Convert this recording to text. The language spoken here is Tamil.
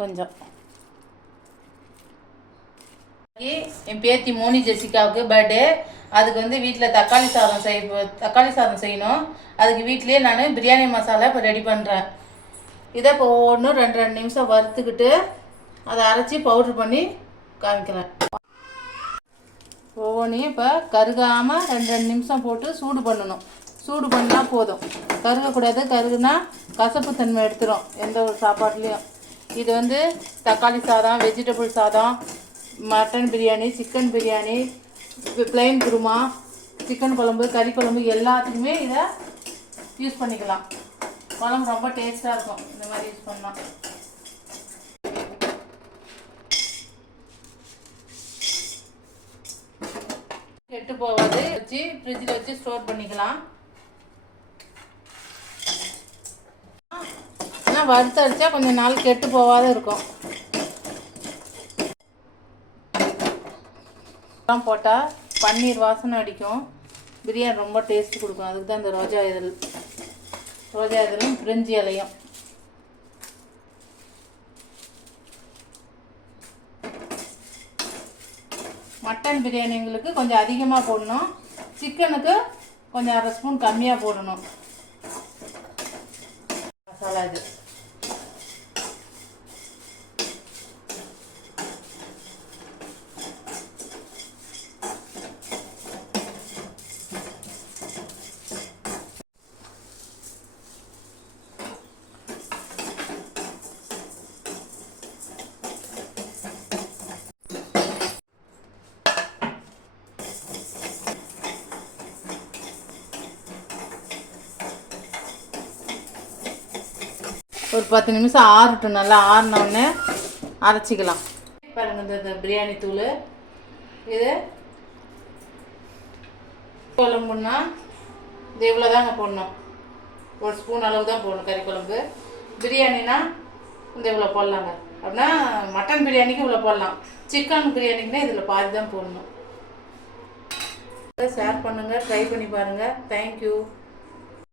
கொஞ்சம். என் பேத்தி மோனி ஜெசிகாவுக்கு பர்த்டே. அதுக்கு வந்து வீட்டில் தக்காளி சாதம் செய்யணும். அதுக்கு வீட்லேயே நான் பிரியாணி மசாலா இப்போ ரெடி பண்ணுறேன். இதை இப்போ ஒவ்வொன்றும் 2 நிமிஷம் வறுத்துக்கிட்டு அதை அரைச்சி பவுட்ரு பண்ணி காமிக்கிறேன். ஒவ்வொன்றையும் இப்போ கருகாமல் 2 நிமிஷம் போட்டு சூடு பண்ணணும். சூடு பண்ணால் போதும், கருகக்கூடாது. கருகுனா கசப்பு தன்மை எடுத்துரும் எந்த ஒரு சாப்பாட்லேயும். இது வந்து தக்காளி சாதம், வெஜிடபிள் சாதம், mutton biryani, chicken biryani, plain kurma, chicken குழம்பு, கறி குழம்பு எல்லாத்துக்குமே இதை யூஸ் பண்ணிக்கலாம். குழம்பு ரொம்ப டேஸ்ட்டாக இருக்கும் இந்த மாதிரி யூஸ் பண்ணலாம். கெட்டு போகாது, வச்சு ஃப்ரிட்ஜில் வச்சு ஸ்டோர் பண்ணிக்கலாம். ஆனால் வறுத்து அடித்தா கொஞ்சம் நாள் கெட்டு போகாத இருக்கும். போட்டால் பன்னீர் வாசனை அடிக்கும், பிரியாணி ரொம்ப டேஸ்ட் கொடுக்கும். அதுக்கு தான் இந்த ரோஜா இதழும் பிரிஞ்சி இலையும். மட்டன் பிரியாணிங்களுக்கு கொஞ்சம் அதிகமாக போடணும், சிக்கனுக்கு கொஞ்சம் 1/2 ஸ்பூன் கம்மியாக போடணும் மசாலா. இது ஒரு 10 நிமிஷம் ஆறட்டும். நல்லா ஆறினோடனே அரைச்சிக்கலாம். பாருங்கள், இந்த பிரியாணி தூள் இது குழம்புன்னா இது இவ்வளோ தாங்க போடணும். 1 ஸ்பூன் அளவு தான் போடணும் கறி குழம்பு. பிரியாணினா இந்த இவ்வளோ போடலாங்க. அப்படின்னா மட்டன் பிரியாணிக்கு இவ்வளோ போடலாம், சிக்கன் பிரியாணிக்குன்னா இதில் பாதி தான் போடணும். ஷேர் பண்ணுங்கள், ட்ரை பண்ணி பாருங்கள். தேங்க்யூ.